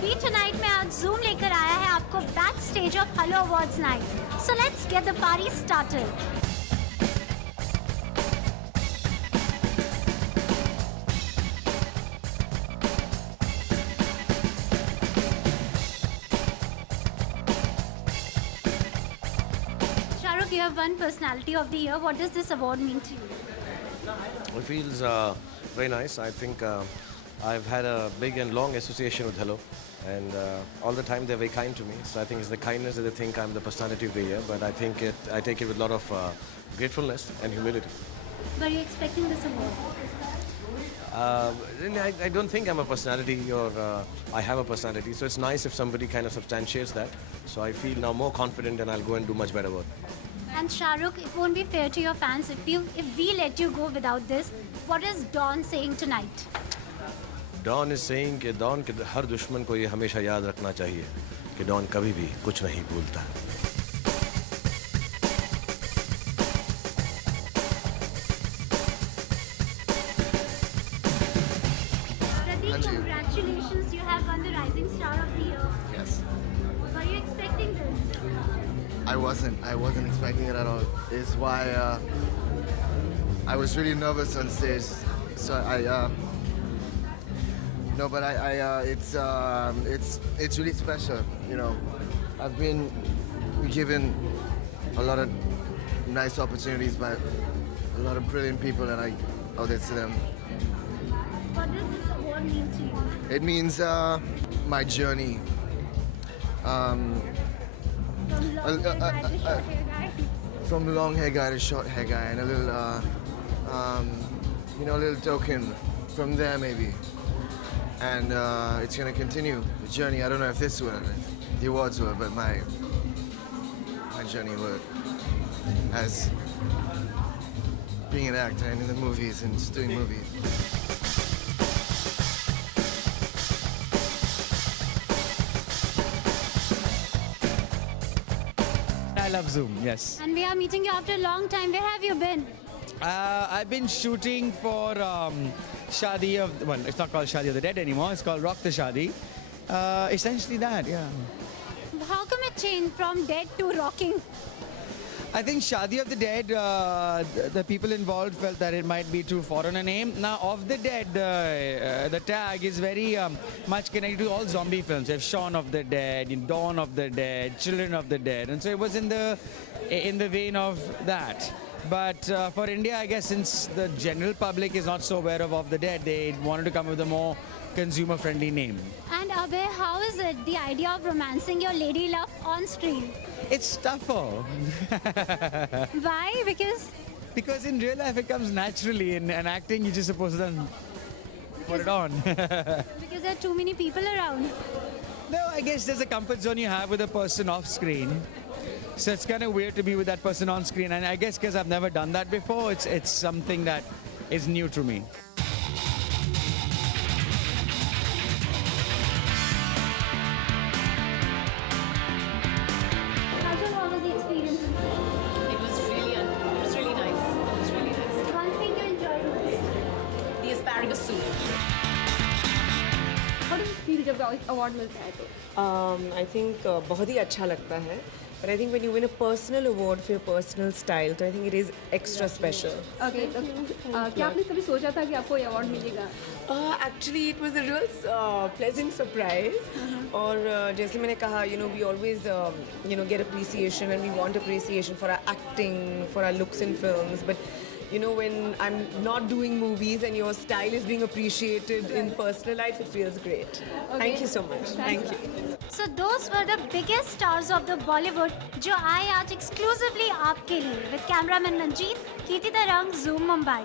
We tonight में आज zoom लेकर आया है आपको back stage of hello awards night. So let's get the party started. Shahrukh, you have won Personality of the Year. What does this award mean to you? It feels very nice. I think I've had a big and long association with Hello, and all the time they're very kind to me. So I think it's the kindness that they think I'm the personality of the year. But I think I take it with a lot of gratefulness and humility. Were you expecting this award? Really, I don't think I'm a personality or I have a personality. So it's nice if somebody kind of substantiates that. So I feel now more confident and I'll go and do much better work. And Shahrukh, it won't be fair to your fans if we let you go without this. What is Dawn saying tonight? Dawn is saying कि Dawn के हर दुश्मन को ये हमेशा याद रखना चाहिए कि Dawn कभी भी कुछ नहीं भूलता। Pradeep, congratulations! You have won the Rising Star of the Year. Yes. Were you expecting this? I wasn't expecting it at all. Is why I was really nervous on stage. So it's really special. You know, I've been given a lot of nice opportunities by a lot of brilliant people, and I owe this to them. What does this award mean to you? It means my journey. From long hair guy to short hair guy. From long hair guy to short hair guy, and a little, a little token from there maybe. And it's gonna continue the journey. I don't know if this will, if the awards will, but my journey will, as being an actor and in the movies and just doing movies. I love Zoom, yes. And we are meeting you after a long time. Where have you been? I've been shooting for Shadi of, well, it's not called Shadi of the Dead anymore, it's called Rock the Shadi. Essentially that, yeah. How come it changed from dead to rocking? I think Shadi of the Dead, the people involved felt that it might be too foreign a name. Now, of the Dead, the tag is very much connected to all zombie films. We have Shaun of the Dead, Dawn of the Dead, Children of the Dead, and so it was in the vein of that. But for India, I guess since the general public is not so aware of the Dead, they wanted to come up with a more consumer-friendly name. And Abhay, how is it, the idea of romancing your lady love on screen? It's tougher. Why? Because in real life it comes naturally. In acting, you're just supposed to then put it on. Because there are too many people around. No, I guess there's a comfort zone you have with a person off screen. So it's kind of weird to be with that person on screen. And I guess because I've never done that before, it's something that is new to me. How was the experience? It was really nice. It was really nice. One thing you enjoyed most? The asparagus soup. How do you feel जब award मिलता है तो? I think बहुत ही अच्छा लगता है. But I think when you win a personal award for your personal style, so I think it is extra special. Okay, तो क्या आपने कभी सोचा था कि आपको ये award मिलेगा? Actually, it was a real pleasant surprise. और जैसे मैंने कहा, we always get appreciation and we want appreciation for our acting, for our looks in films. But when I'm not doing movies and your style is being appreciated in personal life, it feels great. Okay. Thank you so much. Thank you. So those were the biggest stars of the Bollywood जो आए आज exclusively आपके लिए with cameraman Manjeet, Kirti Tarang, Zoom Mumbai.